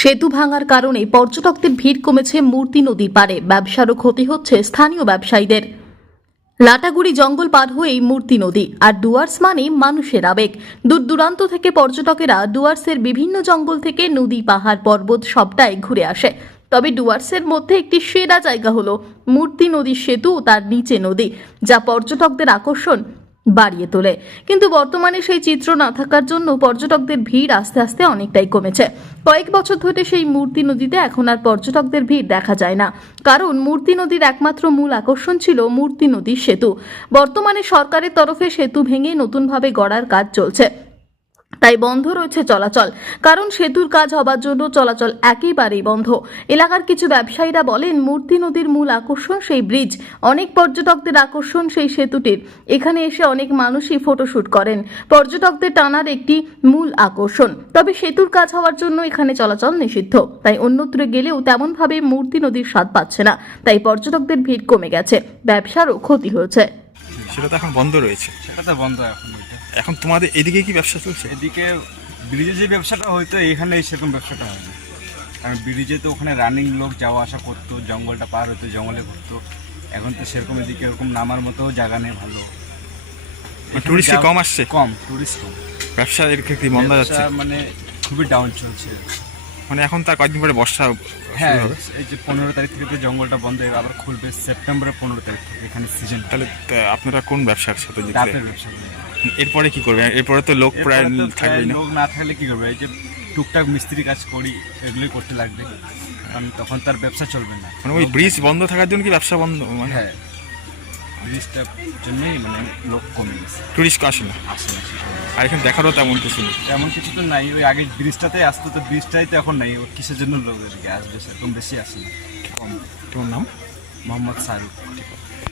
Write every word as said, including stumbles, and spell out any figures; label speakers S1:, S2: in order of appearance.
S1: সেতু ভাঙার কারণে পর্যটকদের ভিড় কমেছে মূর্তি নদীর পাড়ে, ব্যবসারও ক্ষতি হচ্ছে স্থানীয় ব্যবসায়ীদের। লাটাগুড়ি জঙ্গল পার হয়েই মূর্তি নদী, আর ডুয়ার্স মানে মানুষের আবেগ। দূর দূরান্ত থেকে পর্যটকেরা ডুয়ার্সের বিভিন্ন জঙ্গল থেকে নদী, পাহাড়, পর্বত সবটাই ঘুরে আসে। তবে ডুয়ার্সের মধ্যে একটি সেরা জায়গা হলো মূর্তি নদীর সেতু ও তার নিচে নদী, যা পর্যটকদের আকর্ষণ বাড়িয়ে তোলে। কিন্তু বর্তমানে সেই চিত্র না থাকার জন্য পর্যটকদের ভিড় আস্তে আস্তে অনেকটাই কমেছে। কয়েক বছর ধরে সেই মূর্তি নদীতে এখন আর পর্যটকদের ভিড় দেখা যায় না, কারণ মূর্তি নদীর একমাত্র মূল আকর্ষণ ছিল মূর্তি নদীর সেতু। বর্তমানে সরকারের তরফে সেতু ভেঙে নতুনভাবে গড়ার কাজ চলছে, তাই বন্ধ রয়েছে চলাচল। কারণ সেতুর কাজ হবার জন্য চলাচল একেবারেই বন্ধ। এলাকার কিছু ব্যবসায়ীরা বলেন, মূর্তি নদীর মূল আকর্ষণ সেই ব্রিজ, অনেক পর্যটকদের আকর্ষণ সেই সেতুটির। এখানে এসে অনেক মানুষই ফটোশুট করেন, পর্যটকদের টানার একটি মূল আকর্ষণ। তবে সেতুর কাজ হওয়ার জন্য এখানে চলাচল নিষিদ্ধ, তাই অন্যত্র গেলেও তেমনভাবে মূর্তি নদীর স্বাদ পাচ্ছে না, তাই পর্যটকদের ভিড় কমে গেছে, ব্যবসারও ক্ষতি হয়েছে।
S2: সেটা তো এখন বন্ধ রয়েছে।
S3: সেটা তো বন্ধ এখন। ওইটা
S2: এখন তোমাদের এদিকে কি ব্যবসা চলছে?
S3: এদিকে ব্রিজে যে ব্যবসাটা হইতো এখানে সেরকম ব্যবসাটা হয় না, কারণ ব্রিজে তো ওখানে রানিং লোক যাওয়া আসা করতো, জঙ্গলটা পার হতো, জঙ্গলে ঘুরতো। এখন তো সেরকম এদিকে এরকম নামার মতো জায়গা নেই ভালো,
S2: টুরিস্ট কম আসছে,
S3: কম টুরিস্ট কম,
S2: ব্যবসা এর ক্ষেত্রে মন্দ যাচ্ছে,
S3: ব্যবসা মানে খুবই ডাউন চলছে।
S2: মানে এখন তার কয়েকদিন পরে বর্ষা
S3: হ্যাঁ,
S2: শুরু হবে।
S3: এই যে পনেরো তারিখ থেকে তো জঙ্গলটা বন্ধ হয়ে আবার খুলবে সেপ্টেম্বরের পনেরো তারিখ থেকে, এখানে সিজন।
S2: তাহলে তা আপনারা কোন ব্যবসার সাথে যুক্ত?
S3: ডাবের ব্যবসা করে।
S2: এরপরে কি করবে? এরপরে তো লোক প্রায়
S3: এরপরে তো
S2: থাকবেই না।
S3: লোক না থাকলে কি করবে? এই যে টুকটাক মিস্ত্রি কাজ করি, এগুলোই করতে লাগবে, কারণ তখন তার ব্যবসা চলবে না।
S2: মানে ওই ব্রিজ বন্ধ থাকার জন্য কি ব্যবসা বন্ধ? মানে
S3: হ্যাঁ, ব্রিজটার জন্যই মানে লোক কমে গেছে,
S2: টুরিস্ট আসে না,
S3: আসে না।
S2: আর এখানে দেখারও তেমন কিছু নেই।
S3: তেমন কিছু তো নাই, ওই আগে ব্রিজটাতে আসতো, তো ব্রিজটাই তো এখন নাই। ও কিসের জন্য লোক এদিকে আসবে? সেরকম বেশি আসে না, কম।
S2: তোমার নাম?
S3: মোহাম্মদ শাহরুখ।